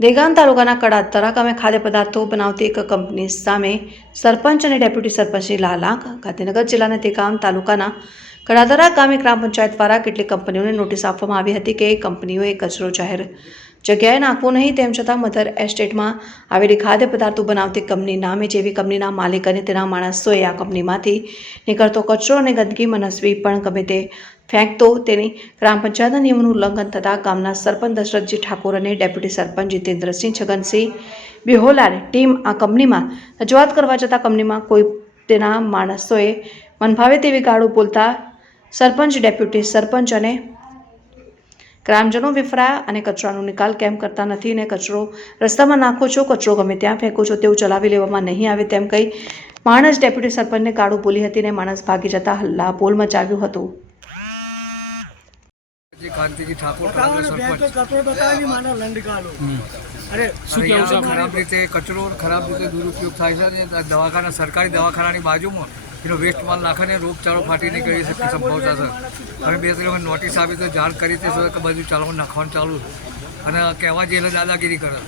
દેગામ તાલુકાના કડાતરા ગામે ખાદ્ય પદાર્થો બનાવતી એક કંપની સામે સરપંચ અને ડેપ્યુટી સરપંચની લાલાંક ગાંધીનગર જિલ્લાના દેગામ તાલુકાના કડાદરા ગામે ગ્રામ પંચાયત દ્વારા કેટલીક કંપનીઓને નોટિસ આપવામાં આવી હતી કે કંપનીઓએ કચરો જાહેર જગ્યાએ નાખવો નહીં, તેમ છતાં મધર એસ્ટેટમાં આવેલી ખાદ્ય પદાર્થો બનાવતી કંપની નામે જેવી કંપનીના માલિક અને તેના માણસોએ આ કંપનીમાંથી નીકળતો કચરો અને ગંદકી મનસ્વી પણ ગમે તે ફેંકતો તેની ગ્રામ પંચાયતના નિયમોનું ઉલ્લંઘન થતાં ગામના સરપંચ દશરથજી ઠાકોર અને ડેપ્યુટી સરપંચ જીતેન્દ્રસિંહ છગનસિંહ બિહોલાની ટીમ આ કંપનીમાં રજૂઆત કરવા જતાં કંપનીમાં કોઈ તેના માણસોએ મનભાવે તેવી ગાળો બોલતા સરપંચ, ડેપ્યુટી સરપંચ અને ગ્રામજનો વિફરાયા અને કચરાનો નિકાલ કેમ કરતા નથી ને કચરો રસ્તામાં નાખો છો, કચરો ગમે ત્યાં ફેંકો છો તેવું ચલાવી લેવામાં નહીં આવે તેમ કહી માણસ ડેપ્યુટી સરપંચને ગાળો બોલી હતી ને માણસ ભાગી જતા હલ્લા બોલ મચાવ્યું હતું. ખરાબ રીતે કચરો ખરાબ રીતે દુરુપયોગ થાય છે અને દવાખાના સરકારી દવાખાનાની બાજુમાં એનો વેસ્ટ માલ નાખીને રોગચાળો ફાટી નીકળી શકે સંભવતા સર. અને બે ત્રણ નોટિસ આપી તો જાણ કરી તે કે બધું ચાલુ નાખવાનું ચાલુ અને કહેવા જઈએ દાદાગીરી કરે.